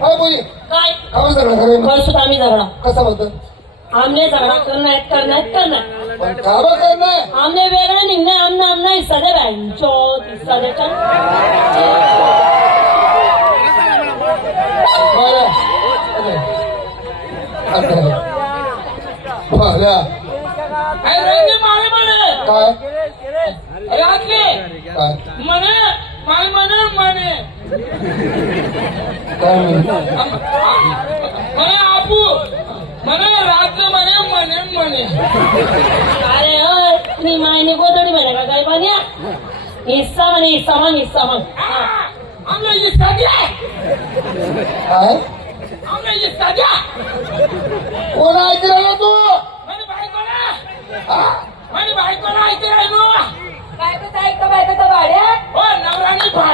काय बोली. काय? काय सगळं खरं बस आम्ही झगडा कसा बद्दल आमने झगडा करणार करणार करणार. पण का बरं करणार? आमने वेगळं निघणार आमना आमना हिस्सा दे बँचो हिस्सा काय? काय? म्हणे माय म्हणे म्हणे काय? म्हणे आपू म्हणे रात्र म्हणे म्हणे म्हणे. अरे अय तुम्ही मायने गोदडी म्हणे का काय पाण्या हिस्सा म्हणे हिस्सा मग हिस्सा मग आमला इस्ता द्या. काय आमला इस्ता द्या. कोण ऐकलं राहिला तू म्हणे बायको ना हा? म्हणे बायको ना ऐकते राहिलो बायकोचं ऐक बायकोचं भाड्या हो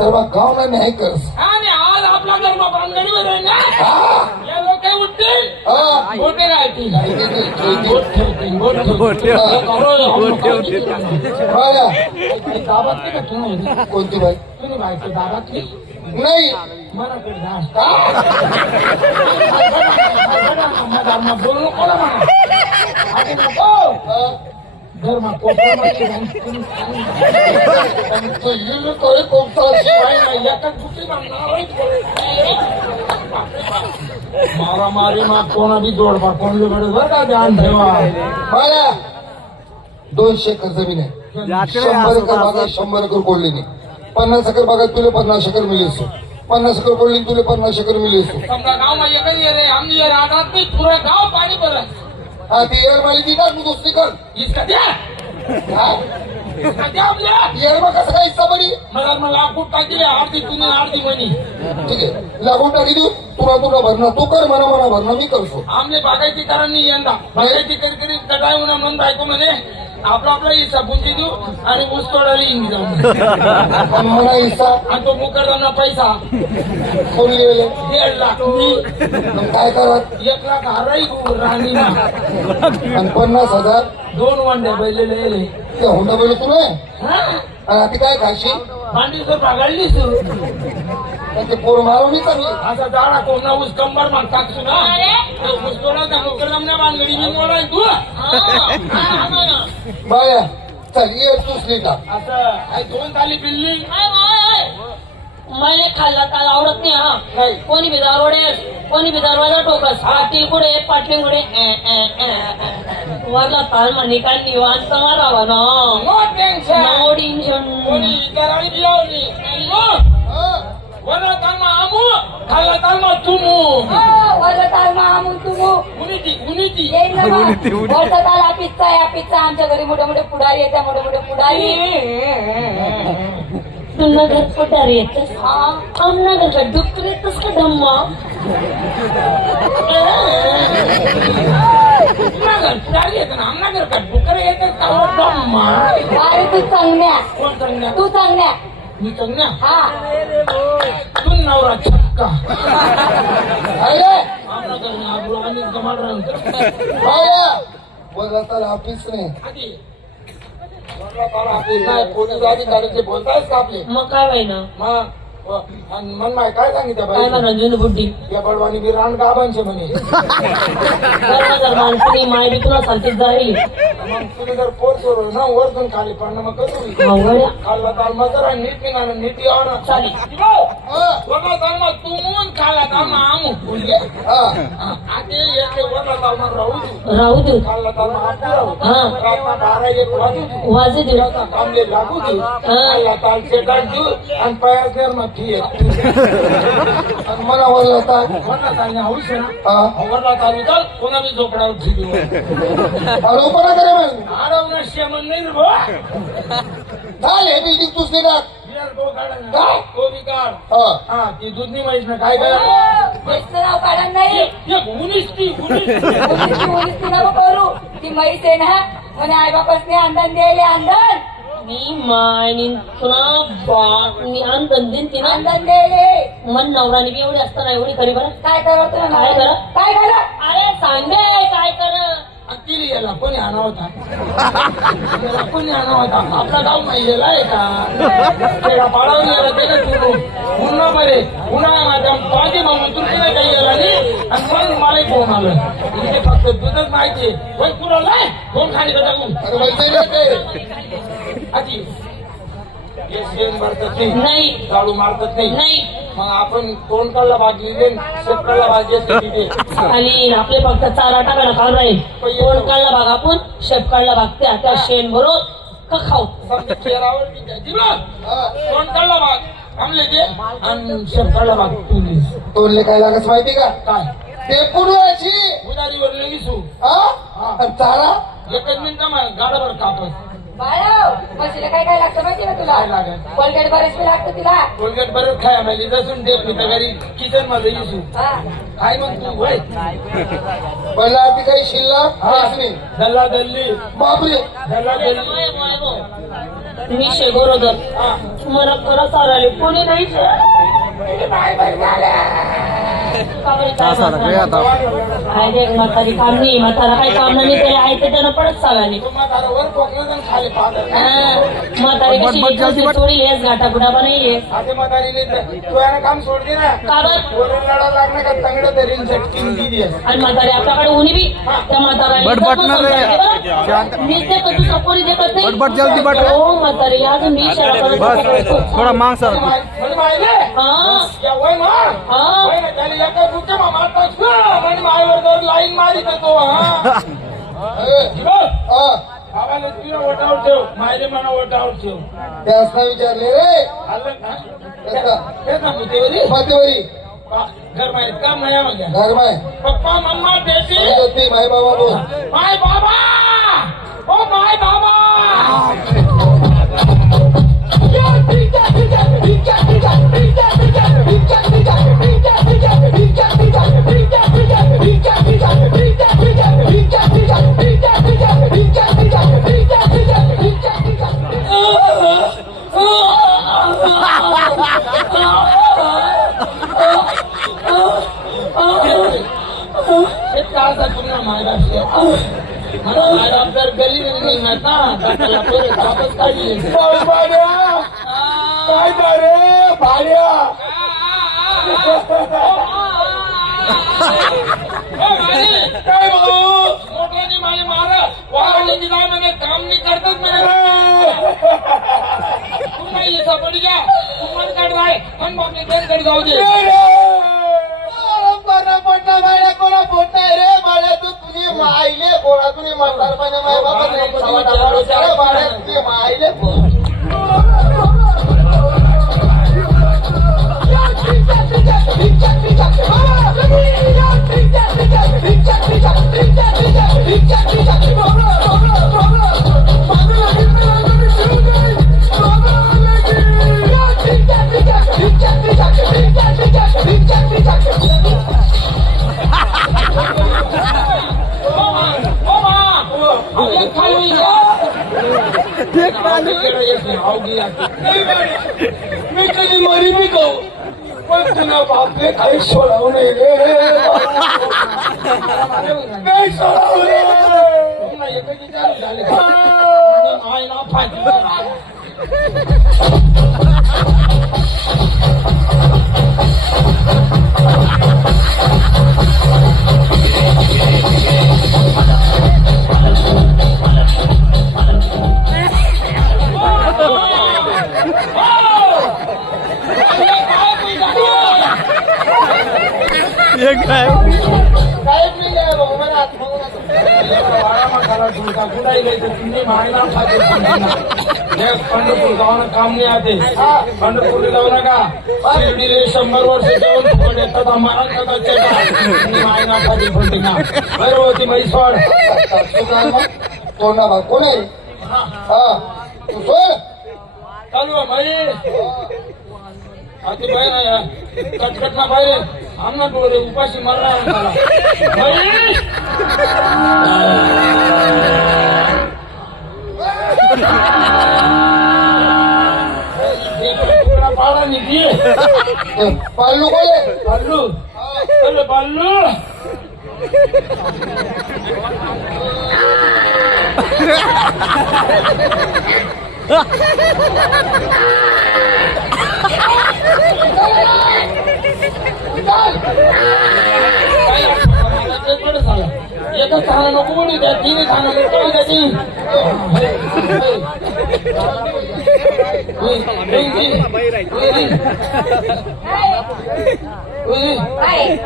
सर्व गावना न्याय कर. आणि आज आपला धर्म भानगडीवर आहे ना? हा. या लोक उठतील? हा. मोठे राहतील. काय ते ते. बोट ठेवतील बोट ठेवतील बाळा दाबातली का तुम्ही कोणती बाई? तुम्ही बायको दाबातली नाही. मनाकडे जा. का? धर्म बोलू ना म्हणा. धर्म. तो युज करे कोणता शिवाय नाही, कोणा बी कोण बरं का ध्यान ठेवा. बाळा दोनशे एकर जमीन आहे. शंभर एकर बागात शंभर एकर कोल्डीने पन्नास एकर बागात तुले पन्नास एकर मिली असो. पन्नास एकर कोल्डी तुले पन्नास एकर मिली असो. समजा गाव मा एकच ये रे. आमची ये राहतात नाही पुरं गाव पाणी बरं हा ती एअर माली ती टाक तू दुसरी कर. इसका द्या हा? इसका द्या आपल्या एअर मग कसं काय हिस्सा बडी मला मला लाकूड टाकली अर्धी तुम्ही अर्धी म्हणी. ठीक आहे. लागून टाकी देऊ. तुला तुला भरणं? तू कर म्हणा म्हणा भरणं मी करतो. आमले बागायती कारण नाही यंदा. बागायती कधी कधी कटाय म्हणा म्हणून बायको म्हणे. आपला आपला हिस्सा पुंजी देऊ आणि ऊस तोडायला म्हणा हिस्सा आणि तो मुकरदाना पैसा. कोण गेले दीड लाख. मी. मग काय करा एक लाख हराई राणी आणि पन्नास हजार. दोन वंड्या बैलेले ते हुंडा बोल तू आणि आता काय खाशी भांडी जर भागाडलीस आणि ते पोर मारून चांगली. असा जाडा कोणा ऊस कंबर माग टाकसू ना अरे! तो ऊस तोडायचा मुकरदामने बांगडी मी मोडाय तू बाया चल ये दुसरी टाक असं. दोन झाली बिल्डिंग मैले खाल्ला त्याला आवडत नाही हा. कोणी बी दारोडे कोणी बी दरवाजा टोकस पाटील कुठे पाटील कुठे? वरला ताल म्हणे काय निवांत मारावा ना. नो टेन्शन नो टेन्शन कोणी हा. वरला तालमा आमू खाल्ला तालमा तुमू उनीती उनीती वर्षाला पिझ्झा या पिझ्झा आमच्या घरी मोठे मोठे पुढारी येतात मोठे मोठे पुढारी तुला घर पटार येतस आमना घर का डुक्कर येतस का धम्मा नगर पुढारी येत ना आमना का डुकर येत का हो डम्मा अरे तू चांगल्या तू चांगल्या मी सांगण्या हा. तू नवरा छक्का अरे. आमना कर आबू आणि कमाल तर. ऑफिस नाही. पोलीस अधिकाऱ्याचे बोलतायच का आपले मग काय व्हायना मग? आणि मन माय काय सांगितलं काय बाई म्हणा जुन बुड्डी या बडवानी बी रान गाबांचे म्हणे. बरं जर माणसाने माय बी तुला सांगते जाईल. मग तुम्ही जर पोर सोडलं ना वरतून खाली पडणं मग कसं होईल? अवघड नीट निघालं नीट यावं ताल मग तू म्हणून खाल्ला ताल मग आमू बोलले हा. आते मग राहू दे. राहू दे. खाल्ला मग राहू हा. रातना बारा एक वाजू दे. वाजू दे. जेवता कामले लागू दे. खाल्ला ताल सेटाट देऊ आणि पायास नेर आणि मला वरला होता वरला ताल हौस आहे ना करे मग आडवणं शेमन नाही रे झाले बिल्डिंग दुसरी ना बियार काढा ना. काढ हा हा ती दुधनी म्हैस ना काय म्हैसचं नाव काढा नाही एक उनीस ती उनीस नको करू ती म्हैस आहे ना म्हणे आई बापासने अंधन द्यायले अंधन मी मायनी तुला बा मी अंधन दिन तिला. अंधन द्यायले मन नवराने बी एवढी असताना एवढी करी बरं. काय करत काय करा? काय करा अरे सांगे काय कर अक्किली याला कोणी आणा होता. याला कोणी आणा होता. आपला गाव महिलेला आहे का? त्याला पाळावर याला ते ना तू. पुन्हा बरे पुन्हा माझ्या पाठी मग तुला नाही काही याला नाही. आणि मग मला फोन आलं. इथे फक्त दूधच माहिती पण पुरवलं फोन खाली का टाकून अरे माहिती नाही ते आधी. हे शेण मारतात नाही. नाही. झाडू मारतात नाही. नाही. मग आपण काढला भाजली भाजी असते तिथे आणि आपले फक्त चारा टाकायला खाऊ राहील कोण काढला भाग आपण? शेप काढला भाग. त्या त्या शेण बरोबर का खाऊ? समजा चेहरावर ती द्यायची बघ. हा तोंड काढला भाग? थांबले ते. आणि शेप काढला भाग तुम्ही तोंडले काय लागत माहिती का? काय? ते पुरवायची उदारीवर लगेचू हा. चारा? एकच मिनिट गाडावर कापस. म्हशीला काय काय लागतं माहिती ना तुला? काय लागेल? कोलगेट बरेच लागतं तिला. कोलगेट बरंच खाया माहिती जसून ते मी तर घरी किचनमध्ये येसू हा. काय मग तू वय पहिला ती काही शिल्लक दल्ला दल्ली बापरे. दल्ला दल्ली मी शेगोरोदर मला खरं चाराले कोणी नाही काय म्हणता? काय देख म्हातारी काम नाही म्हातारा काही काम नाही त्याला आहे ते त्यानं पडत तू हा, म्हातारी कशी गाठा गुडा बनाई आता म्हातारीने तू यानं काम सोडते ना का बरं वरून लढा लागणार का तंगड तरी झटकीन दिली आहे. आणि म्हातारी आपल्याकडे उनी बी त्या म्हातारा दुसरा कोणी देखत नाही जल्दी बट. हो म्हातारी आज मी इशारा करत बस होतो. थोडा मांग सर म्हणजे हा या त्याला एका बुके मा मारतात आणि मायवर जाऊन लाईन मारित तो हा ए, बघ, हा बाबाला तुला ओटावर ठेव मायले म्हणा ओटावर ठेव त्यासना विचारले रे आलं ना त्याचा तेच ना मुतेवरी मातेवरी घर माहीत का मया मग धर्माय पप्पा गली निघणार ना वापस काढली काय रे भाड्या काय भाऊ मोठ्याने म्हणे काम नाही करतात म्हणे तू नाही येता तू मन काढ राय पण बापले दोन कडे जाऊ दे માં આઈને કોળાકુની માં તરફાને માં બાબત ને પછી તમારો ચારે બાળક ને માં આઈને Jack, Jack, Jack, Jack, Jack, Jack, Jack, Jack, मी कधी मरी बी गाऊ पण तुला बापने काही सोडावं नाही रे. काही जाऊन काम नाही आते पंढरपूर जाऊ नका शिर्डीले शंभर वर्ष जेवण फुकट येतात आम्हाला कदाच तुम्ही मायना खाते पण ना बरोबर ती म्हैसवाड कोण आहे? हा. तू सोड. चालू आहे भाई आती बाई ना कटकट ना बाई. आमना डोळे उपाशी मरणार. بالو بالو ہاں بالو بالو होय, होय,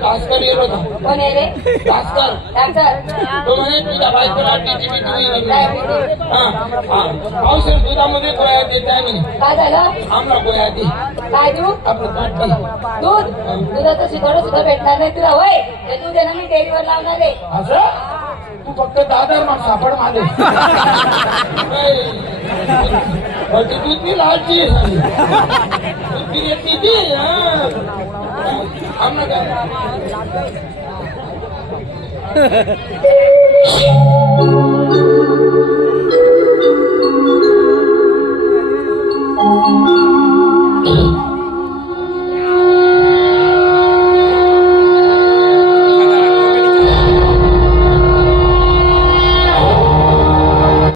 भास्कर येत होता कोण आहे रे भास्कर डॉक्टर तो म्हणे तुझ्या बायकोला टीची बी तुम्ही हा. औषध दुधामध्ये गोळ्या देत आहे म्हणे काय झालं आमला गोळ्या दे काय देऊ आपलं काढते दूध दुधाचं शितोडं सुद्धा भेटणार नाही तुला होय ते दूध आहे ना मी डेअरीवर लावणार आहे असं तू फक्त दादर मग सापड मागे तू दूध ती लालची दूध ती येते ती हा. आम्हाला काय